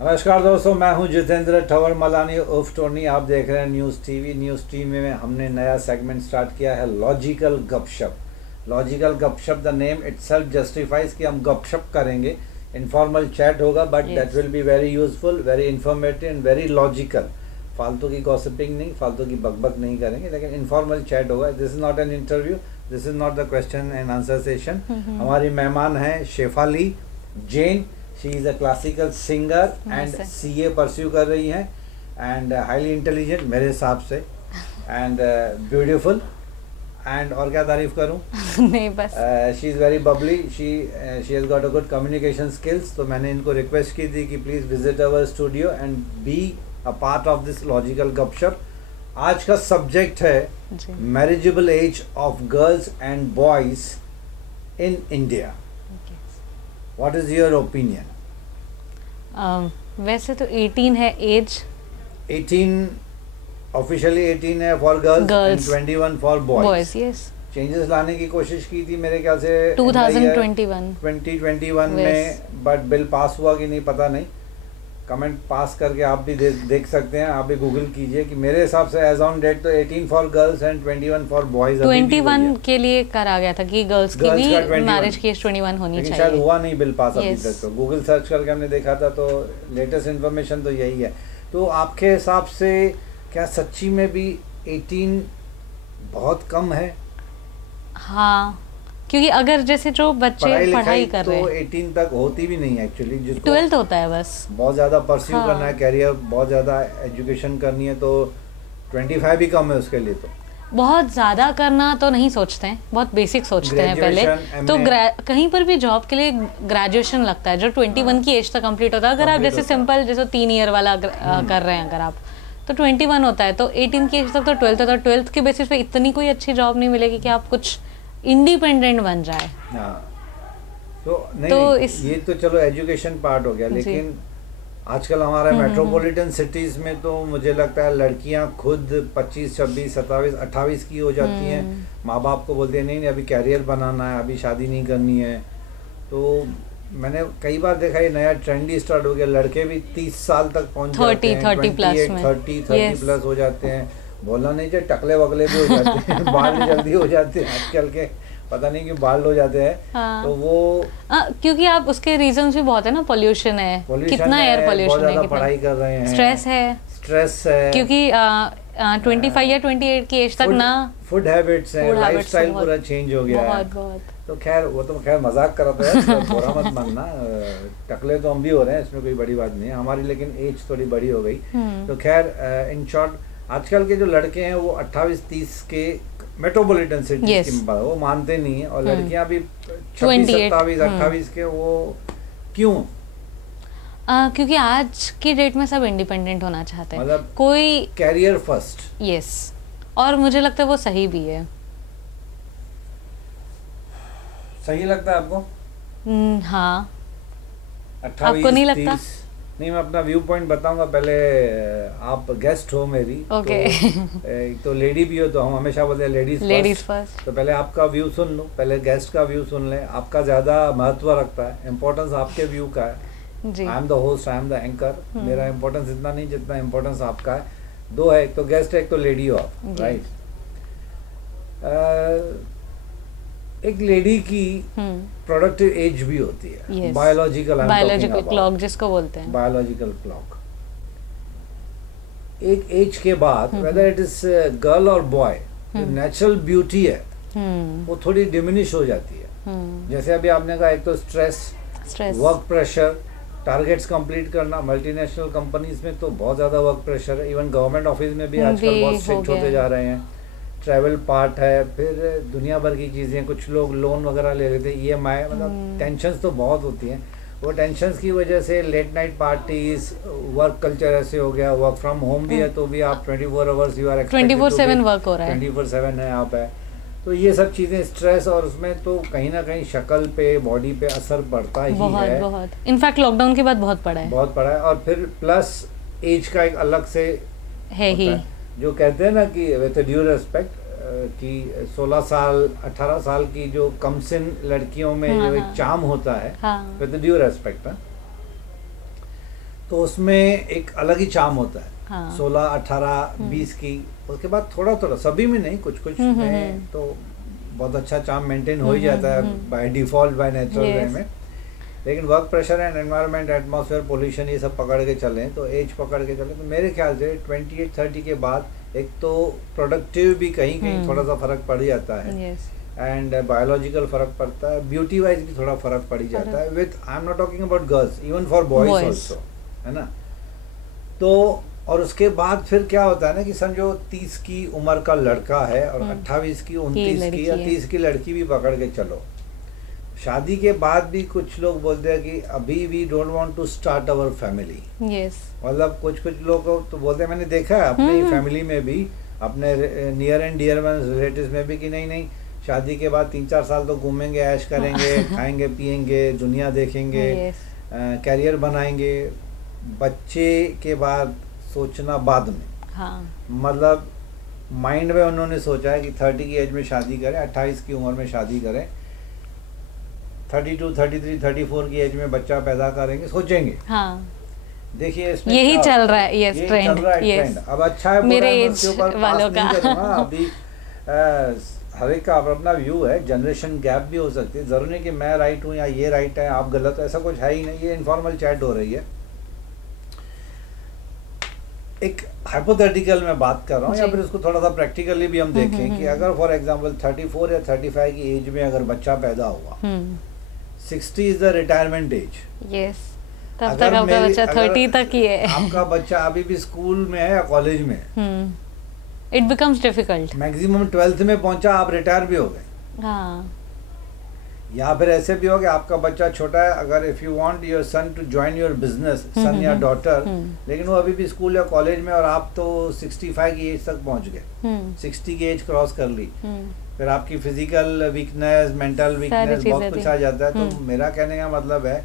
नमस्कार दोस्तों, मैं हूं जितेंद्र ठवर मलानी उर्फ टोनी। आप देख रहे हैं न्यूज़ टीवी। न्यूज़ टीवी में हमने नया सेगमेंट स्टार्ट किया है, लॉजिकल गपशप। लॉजिकल गपशप, द नेम इटसेल्फ जस्टिफाइज कि हम गपशप करेंगे। इनफॉर्मल चैट होगा, but that will be very useful, very informative and very logical. फालतू की गॉसिपिंग नहीं, फालतू की बकबक नहीं करेंगे, लेकिन इनफॉर्मल चैट होगा। This is not an interview, this is not the question and answer session. हमारी मेहमान हैं Shefali Jain. She is a classical singer and CA pursue कर रही हैं, एंड हाईली इंटेलिजेंट मेरे हिसाब से, एंड ब्यूटीफुल, एंड और क्या तारीफ करूं। नहीं बस she is very Babli, she has got a good communication skills. तो मैंने इनको रिक्वेस्ट की थी कि please visit our studio and be a part of this logical गपशप। आज का सब्जेक्ट है marriageable age of girls and boys in India. What is your opinion? वैसे तो 18 है एज। 18 ऑफिशियली 18 है for girls and 21 for boys. Yes, changes लाने की कोशिश की थी मेरे ख्याल से 2021 में, बट बिल पास हुआ कि नहीं पता नहीं। कमेंट पास करके आप भी देख सकते हैं, आप भी गूगल कीजिए कि मेरे हिसाब से एज ऑन डेट तो 18 for girls and 21 for boys. 21 के लिए करा गया था कि गर्ल्स की भी मैरिज की एज 21 होनी चाहिए, शायद हुआ नहीं बिल पास अभी तक। तो गूगल सर्च करके हमने देखा था, तो लेटेस्ट इन्फॉर्मेशन तो यही है। तो आपके हिसाब से क्या सच्ची में भी 18 बहुत कम है? हाँ, क्योंकि अगर जैसे जो बच्चे पढ़ाई कर रहे हैं तो 18 तक होती भी नहीं एक्चुअली, जिसको 12th होता है बस। बहुत ज़्यादा परस्यू करना है कैरियर, बहुत ज़्यादा एजुकेशन करनी है, तो 25 भी कम है उसके लिए। तो बहुत ज़्यादा करना तो नहीं सोचते हैं, बहुत बेसिक सोचते हैं पहले तो। कहीं पर भी जॉब के लिए ग्रेजुएशन लगता है, जो 21 की एज तक कंप्लीट होता है। अगर आप जैसे सिंपल जैसे 3 ईयर वाला कर रहे हैं अगर आप, तो 21 होता है। तो 18 की एज तक तो 12th होता है। 12th के बेसिस पे इतनी कोई अच्छी जॉब नहीं मिलेगी कि आप कुछ इंडिपेंडेंट बन जाए। तो ये तो चलो एजुकेशन पार्ट हो गया, लेकिन आजकल हमारे मेट्रोपॉलिटन सिटीज में तो मुझे लगता है लड़कियां खुद 25, 26, 27, 28 की हो जाती हैं। माँ बाप को बोलते हैं नहीं अभी कैरियर बनाना है, अभी शादी नहीं करनी है। तो मैंने कई बार देखा ये नया ट्रेंड ही स्टार्ट हो गया, लड़के भी 30 साल तक पहुंच जाते हैं, 30 प्लस हो जाते हैं। बोलना नहीं चाहिए, टकले वकले भी हो जाते हैं, बाल जल्दी हो जाते हैं आजकल के, पता नहीं क्यों बाल हो जाते हैं। हाँ। तो वो क्योंकि आप उसके रीजंस भी बहुत है ना, पोल्यूशन है, कितना एयर पोल्यूशन है, पढ़ाई कर रहे हैं, स्ट्रेस है क्योंकि 25 या 28 की एज तक ना फूड हैबिट्स है, लाइफस्टाइल पूरा चेंज हो गया है। तो खैर वो तो खैर मजाक कर रहा था, बुरा मत मानना, टकले तो हम भी हो रहे हैं, इसमें कोई बड़ी बात नहीं है हमारी, लेकिन एज थोड़ी बड़ी हो गई। तो खैर इन शॉर्ट आजकल के जो लड़के हैं वो 28-30 के मेट्रोपॉलिटन सिटीज की वो मानते नहीं है, और लड़कियां भी 26, 27, 28 के वो क्यों? क्योंकि आज की डेट में सब इंडिपेंडेंट होना चाहते हैं, मतलब कोई कैरियर फर्स्ट। यस, और मुझे लगता है वो सही भी है। सही लगता है आपको? हाँ, 28, आपको नहीं लगता? नहीं, मैं अपना व्यू पॉइंट बताऊंगा, पहले आप गेस्ट हो मेरी। ओके। तो लेडी भी हो, तो हम हमेशा बोलते हैं लेडीज फर्स्ट। तो पहले आपका व्यू सुन लो, पहले गेस्ट का व्यू सुन ले। आपका ज़्यादा महत्व रखता है, इम्पोर्टेंस आपके व्यू का है। I am the host, I am the anchor, मेरा इम्पोर्टेंस इतना नहीं जितना इम्पोर्टेंस आपका है। दो है, एक तो गेस्ट है, एक तो लेडी हो आप, राइट। एक लेडी की प्रोडक्टिव एज भी होती है, बायोलॉजिकल क्लॉक जिसको बोलते हैं, बायोलॉजिकल क्लॉक। एक एज के बाद वेदर इट इज गर्ल और बॉय, नेचुरल ब्यूटी है वो थोड़ी डिमिनिश हो जाती है। जैसे अभी आपने कहा, एक तो stress, work pressure, targets complete करना। मल्टीनेशनल कंपनीज में तो बहुत ज़्यादा वर्क प्रेशर है, इवन गवर्नमेंट ऑफिस में भी आजकल बहुत स्ट्रिक्ट होते जा रहे हैं। ट्रैवल पार्ट है, फिर दुनिया भर की चीज़ें, कुछ लोग लोन वगैरह ले लेते हैं, EMI, मतलब टेंशन्स तो बहुत होती हैं। वो टेंशन्स की वजह से late night parties, work culture ऐसे हो गया, वर्क फ्रॉम होम भी है तो भी आप 24 आवर्स यू आर 24/7 वर्क हो रहा है, 24/7 है आप है। तो ये सब चीज़ें स्ट्रेस, और उसमें तो कहीं ना कहीं शक्ल पे, बॉडी पे असर पड़ता ही है। बहुत इनफैक्ट लॉकडाउन के बाद बहुत पड़ा है। और फिर प्लस एज का एक अलग से है ही, जो कहते हैं ना कि विद ड्यू रिस्पेक्ट कि 16 साल 18 साल की जो कमसिन लड़कियों में जो एक चार्म होता है, विद ड्यू रिस्पेक्ट। तो उसमें एक अलग ही चार्म होता है। हाँ। 16, 18, 20 की, उसके बाद थोड़ा थोड़ा, सभी में नहीं, कुछ कुछ में तो बहुत अच्छा चार्म मेंटेन हो ही जाता है by default, by natural way में। लेकिन work pressure and environment, atmosphere, pollution, ये सब पकड़ के चलें, तो एज पकड़ के चलें, तो मेरे ख्याल से 28-30 के बाद एक तो प्रोडक्टिव भी कहीं कहीं थोड़ा सा फर्क पड़ जाता है, एंड बायोलॉजिकल फर्क पड़ता है, ब्यूटी वाइज भी थोड़ा फर्क पड़ जाता है, with I am not talking about girls, even for boys also, है ना। तो और उसके बाद फिर क्या होता है ना कि समझो 30 की उम्र का लड़का है और 28 की, 29 की या 30 की लड़की भी पकड़ के चलो, शादी के बाद भी कुछ लोग बोलते हैं कि अभी we don't want to start our family. मतलब कुछ लोग तो बोलते हैं, मैंने देखा है अपनी फैमिली में भी, अपने नियर एंड डियर रिलेटिव्स में भी, कि नहीं शादी के बाद 3-4 साल तो घूमेंगे, ऐश करेंगे, खाएंगे पिएंगे, दुनिया देखेंगे, कैरियर बनाएंगे, बच्चे के बाद सोचना बाद में। हाँ। मतलब माइंड में उन्होंने सोचा है कि 30 की एज में शादी करें, 28 की उम्र में शादी करें, 32, 33, 34 की एज में बच्चा पैदा करेंगे, सोचेंगे। हाँ। देखिए यही चल रहा है, यस ट्रेंड। अब अच्छा है मेरे एज वालों का अभी हर एक का अपना व्यू है, जनरेशन गैप भी हो सकती है, जरूरी नहीं कि मैं राइट हूँ या ये राइट है आप गलत हो, ऐसा कुछ है ही नहीं, ये इनफॉर्मल चैट हो रही है। एक हाइपोथेटिकल में बात कर रहा हूँ, या फिर उसको थोड़ा सा प्रैक्टिकली भी हम देखें कि अगर फॉर एग्जांपल 34 या 35 की एज में अगर बच्चा पैदा हुआ, 60 is the retirement age, yes, तब तक आपका बच्चा 30 तक ही है, आपका बच्चा अभी भी स्कूल में है या कॉलेज में, it becomes difficult, maximum 12th में पहुंचा, आप रिटायर भी हो गए। हाँ। या फिर ऐसे भी हो कि आपका बच्चा छोटा है, अगर if you want your son to join your business, son या डॉटर, लेकिन वो अभी भी स्कूल या कॉलेज में, और आप तो 65 की एज तक पहुंच गए, 60 की एज क्रॉस कर ली, फिर आपकी फिजिकल वीकनेस, मेंटल वीकनेस, बहुत कुछ आ जाता है। तो मेरा कहने का मतलब है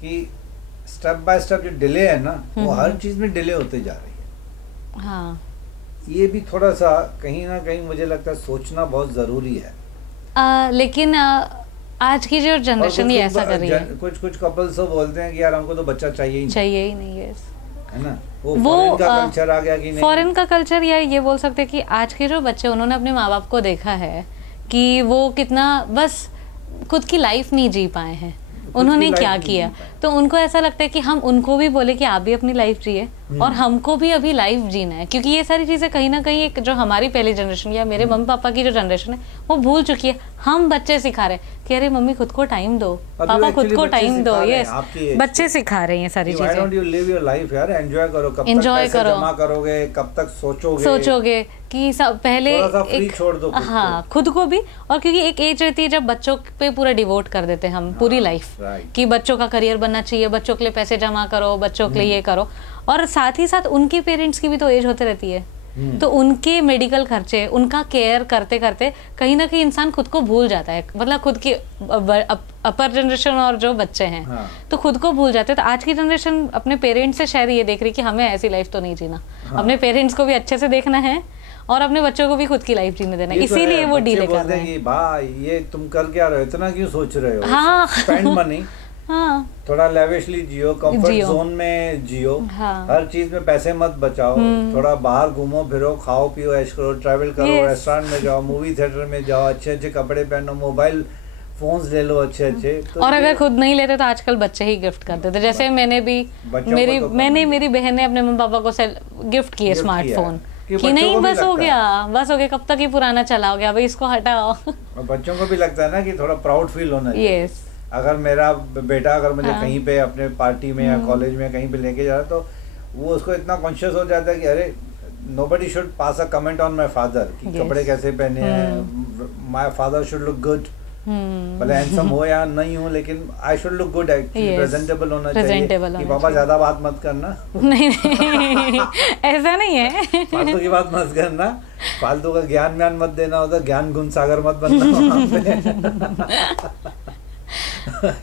कि स्टेप बाय स्टेप जो डिले है ना, वो हर चीज में डिले होते जा रही है। हाँ। ये भी थोड़ा सा कहीं ना कहीं मुझे लगता है सोचना बहुत जरूरी है। लेकिन आज की जो जनरेशन ही ऐसा कर रही है, कुछ कपल्स तो बोलते हैं कि यार हमको तो बच्चा चाहिए ही नहीं, यस, है ना, वो फॉरेन का कल्चर आ गया कि नहीं, फॉरेन का कल्चर, या ये बोल सकते हैं कि आज के जो बच्चे, उन्होंने अपने माँ बाप को देखा है कि वो कितना बस खुद की लाइफ नहीं जी पाए हैं, उन्होंने क्या किया, तो उनको ऐसा लगता है कि हम उनको भी बोले कि आप भी अपनी लाइफ जिए और हमको भी अभी लाइफ जीना है, क्योंकि ये सारी चीजें कहीं ना कहीं एक जो हमारी पहली जनरेशन या मेरे मम्मी पापा की जो जनरेशन है वो भूल चुकी है। हम बच्चे सिखा रहे हैं कि अरे मम्मी खुद को टाइम दो, पापा खुद को टाइम दो, ये बच्चे सिखा रहे हैं ये सारी चीजें। Why don't you live your life यार, एंजॉय करो, कब तक पैसे जमा करोगे, कब तक सोचोगे कि सब पहले एक छोड़ दो, हाँ, खुद को भी, और क्योंकि एक एज रहती है जब बच्चों पे पूरा डिवोट कर देते हैं हम पूरी लाइफ, कि बच्चों का करियर बनना चाहिए, बच्चों के लिए पैसे जमा करो, बच्चों के लिए ये करो, और साथ ही साथ उनके पेरेंट्स की भी तो एज होते रहती है, तो उनके मेडिकल खर्चे, उनका केयर करते करते कहीं ना कहीं इंसान खुद को भूल जाता है, मतलब खुद की अपर जनरेशन और जो बच्चे हैं तो खुद को भूल जाते हैं। तो आज की जनरेशन अपने पेरेंट्स से शायद ये देख रही कि हमें ऐसी लाइफ तो नहीं जीना, अपने पेरेंट्स को भी अच्छे से देखना है और अपने बच्चों को भी खुद की लाइफ जीने देना, इसीलिए वो डीले कर रहे हैं। भाई ये तुम कर क्या रहे हो, इतना क्यों सोच रहे हो, हाँ, स्पेंड मनी, हाँ, थोड़ा लेविशली जियो, कंफर्ट जोन में जियो, हाँ, हर चीज में पैसे मत बचाओ, थोड़ा बाहर घूमो फिरो, खाओ पियो, ऐश करो, ट्रैवल करो, रेस्टोरेंट में जाओ, मूवी थिएटर में जाओ, अच्छे अच्छे कपड़े पहनो, मोबाइल फोन्स ले लो अच्छे अच्छे। तो और अगर खुद नहीं लेते तो आजकल बच्चे ही गिफ्ट कर देते, जैसे मैंने भी मेरी बहन ने अपने मम्मी पापा को गिफ्ट किए स्मार्टफोन, कि नहीं बस हो गया, कब तक ही पुराना चला हो गया, भाई इसको हटाओ। बच्चों को भी लगता है ना कि थोड़ा प्राउड फील होना चाहिए। yes. अगर मेरा बेटा अगर मुझे कहीं पे अपने पार्टी में या कॉलेज में कहीं पे लेके जा रहा है तो वो उसको इतना कॉन्शियस हो जाता है कि अरे nobody should pass a comment on my father कि कपड़े कैसे पहने हैं, my father should look good, भले हैंडसम हो या नहीं हो, लेकिन I should look good actually, presentable होना चाहिए, कि पापा ज्यादा बात मत करना। नहीं ऐसा नहीं है, फालतू की बात मत करना, फालतू का ज्ञान मत देना, होता ज्ञान गुण सागर मत बनना।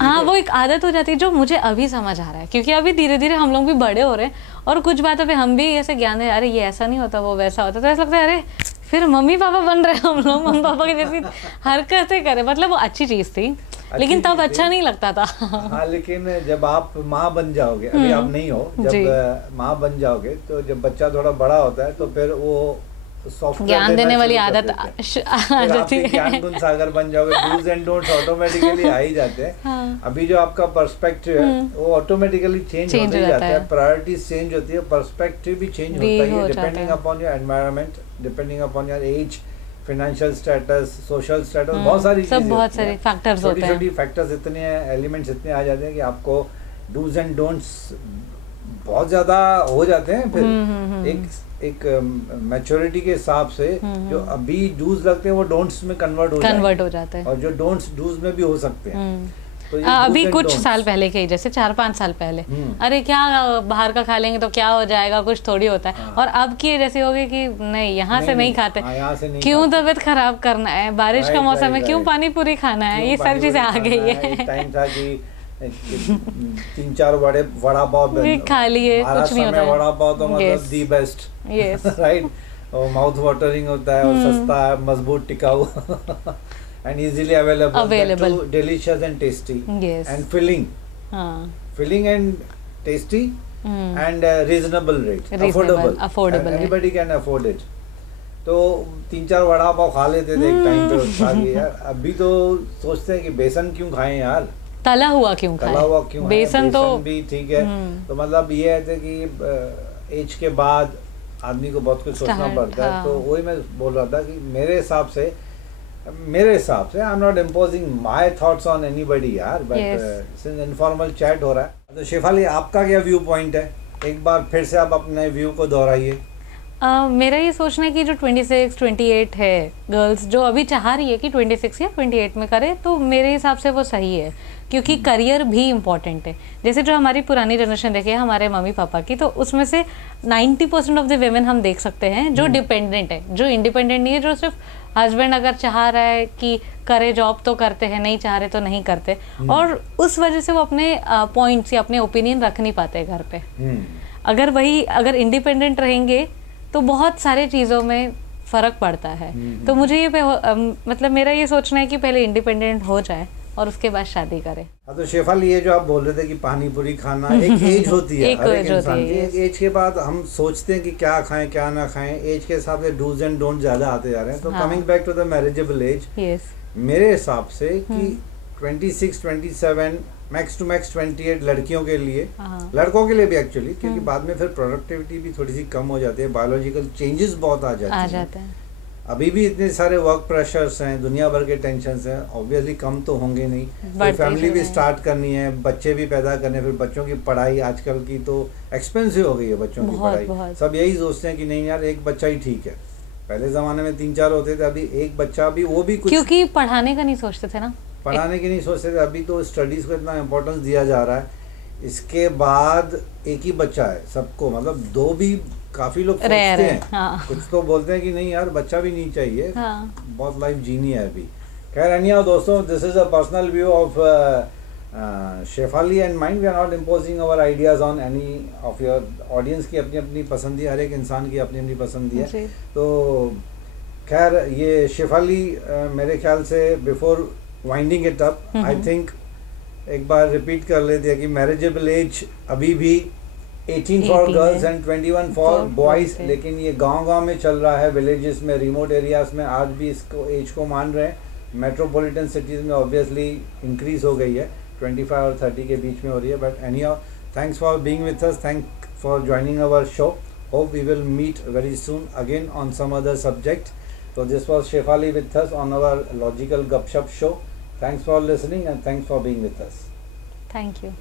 हाँ, वो एक आदत हो जाती है जो मुझे अभी समझ आ रहा है, क्योंकि अभी धीरे धीरे हम लोग भी बड़े हो रहे हैं और कुछ बातों पे हम भी ऐसे ज्ञान है, अरे ये ऐसा नहीं होता, वो वैसा होता, तो ऐसा लगता है अरे फिर मम्मी पापा बन रहे हैं हम लोग, मम्मी पापा की जैसी हरकतें करें, मतलब वो अच्छी चीज़ थी। लेकिन तब अच्छा नहीं लगता था। हाँ, लेकिन जब आप माँ बन जाओगे, अभी आप नहीं हो, जब माँ बन जाओगे तो जब बच्चा थोड़ा बड़ा होता है तो फिर वो ज्ञान देने वाली आदत आ जाती है, ज्ञान गुण सागर बन जाओगे, डूज एंड डोंट्स ऑटोमेटिकली आ ही जाते हैं। हाँ। अभी जो आपका पर्सपेक्टिव है वो ऑटोमेटिकली चेंज होता ही जाता है, प्रायोरिटीज चेंज होती है, पर्सपेक्टिव भी चेंज होता ही है, depending upon your environment, depending upon your age, financial status, social status, बहुत सारी चीजें, बहुत सारे फैक्टर्स होते हैं, छोटी छोटी फैक्टर्स इतने एलिमेंट्स इतने आ जाते हैं कि आपको डूज एंड डोंट्स बहुत ज्यादा हो जाते हैं। फिर एक मैच्योरिटी के हिसाब से जो अभी डूज लगते हैं वो डोंट्स में कन्वर्ट हो जाते हैं, और जो डोंट्स डूज में भी हो सकते हैं। तो अभी कुछ साल पहले के, जैसे 4-5 साल पहले, अरे क्या बाहर का खा लेंगे तो क्या हो जाएगा, कुछ थोड़ी होता है। और अब की जैसे हो गई कि नहीं, यहाँ से नहीं खाते, क्यों तबियत खराब करना है, बारिश का मौसम है, क्यों पानी पूरी खाना है, ये सारी चीजें आ गई है। टाइम था कि 3-4 वड़ा पाव खा लिए, कुछ नहीं होता है। वड़ा पाव तो मतलब दी बेस्ट, राइट, और माउथ वाटरिंग होता है, और सस्ता है, मजबूत, टिकाऊ, and easily available, delicious and tasty, and filling and tasty, and reasonable rate, affordable, anybody can afford it. तो 3-4 वड़ा पाव खा लेते थे एक टाइम पे यार। अभी तो सोचते हैं कि बेसन क्यों खाएं यार, तला हुआ क्यों खाएं, बेसन तो भी ठीक है। तो मतलब ये है कि एज के बाद आदमी को बहुत कुछ सोचना पड़ता है। तो वही मैं बोल रहा था कि मेरे हिसाब से I am not imposing my thoughts on anybody यार, बट सिंस इनफॉर्मल चैट हो रहा है। तो शेफाली, आपका क्या व्यू पॉइंट है? एक बार फिर से आप अपने व्यू को दोहराइए। मेरा ये सोचना है कि जो 26-28 है गर्ल्स, जो अभी चाह रही है कि 26 या 28 में करे, तो मेरे हिसाब से वो सही है, क्योंकि करियर भी इम्पॉर्टेंट है। जैसे जो हमारी पुरानी जनरेशन देखे हमारे मम्मी पापा की, तो उसमें से 90% ऑफ द वेमेन हम देख सकते हैं जो डिपेंडेंट है, जो इंडिपेंडेंट नहीं है, जो सिर्फ हस्बैंड अगर चाह रहा है कि करे जॉब तो करते हैं, नहीं चाह रहे तो नहीं करते, और उस वजह से वो अपने पॉइंट्स या अपने ओपिनियन रख नहीं पाते घर पे। अगर इंडिपेंडेंट रहेंगे तो बहुत सारे चीज़ों में फ़र्क पड़ता है। तो मुझे ये मतलब मेरा ये सोचना है कि पहले इंडिपेंडेंट हो जाए और उसके बाद शादी करें। तो शेफाली, ये जो आप बोल रहे थे कि पानी पूरी खाना एक एज होती है, हर एक इंसान की। एक एज के बाद हम सोचते हैं कि क्या खाएं क्या ना खाएं, एज के हिसाब से डूज एंड डोंट ज्यादा आते जा रहे हैं। तो coming back to the marriageable age, मेरे हिसाब से कि 26, 27, मैक्स टू मैक्स 28 लड़कियों के लिए, लड़कों के लिए भी एक्चुअली, क्योंकि बाद में फिर प्रोडक्टिविटी भी थोड़ी सी कम हो जाती है, बायोलॉजिकल चेंजेस बहुत आ जाते हैं। अभी भी इतने सारे वर्क प्रेशर्स हैं, दुनिया भर के टेंशन्स हैं, ऑब्वियसली कम तो होंगे नहीं। तो फैमिली भी स्टार्ट करनी है, बच्चे भी पैदा करने, फिर बच्चों की पढ़ाई आजकल की तो एक्सपेंसिव हो गई है, बच्चों की पढ़ाई। सब यही सोचते हैं कि नहीं यार, एक बच्चा ही ठीक है। पहले जमाने में 3-4 होते थे, अभी एक बच्चा भी, वो भी कुछ, क्योंकि पढ़ाने का नहीं सोचते थे ना, पढ़ाने की नहीं सोचते थे। अभी तो स्टडीज को इतना इम्पोर्टेंस दिया जा रहा है। इसके बाद एक ही बच्चा है सबको, मतलब 2 भी काफी लोग सोचते हैं। कुछ तो बोलते हैं कि नहीं यार, बच्चा भी नहीं चाहिए, बहुत लाइफ जीनी है अभी। खैर, एनीहाउ दोस्तों, this is a personal view of Shefali and mind. We are not imposing our ideas on any of your audience की अपनी अपनी पसंद है, हर एक इंसान की अपनी अपनी पसंद है। तो खैर, ये शेफाली मेरे ख्याल से before winding it up, I think एक बार रिपीट कर लेते हैं कि मैरिजेबल एज अभी भी 18 for girls and 21 for boys, लेकिन ये गांव में चल रहा है, विलेजेस में, रिमोट एरियाज में आज भी इसको एज को मान रहे हैं। मेट्रोपॉलिटन सिटीज में ऑब्वियसली इंक्रीज हो गई है, 25 और 30 के बीच में हो रही है। But anyhow, thanks for being with us, thank for joining our show. Hope we will meet very soon again on some other subject. So this was Shefali with us on our Logical Gupshup show. Thanks for listening and thanks for being with us. Thank you.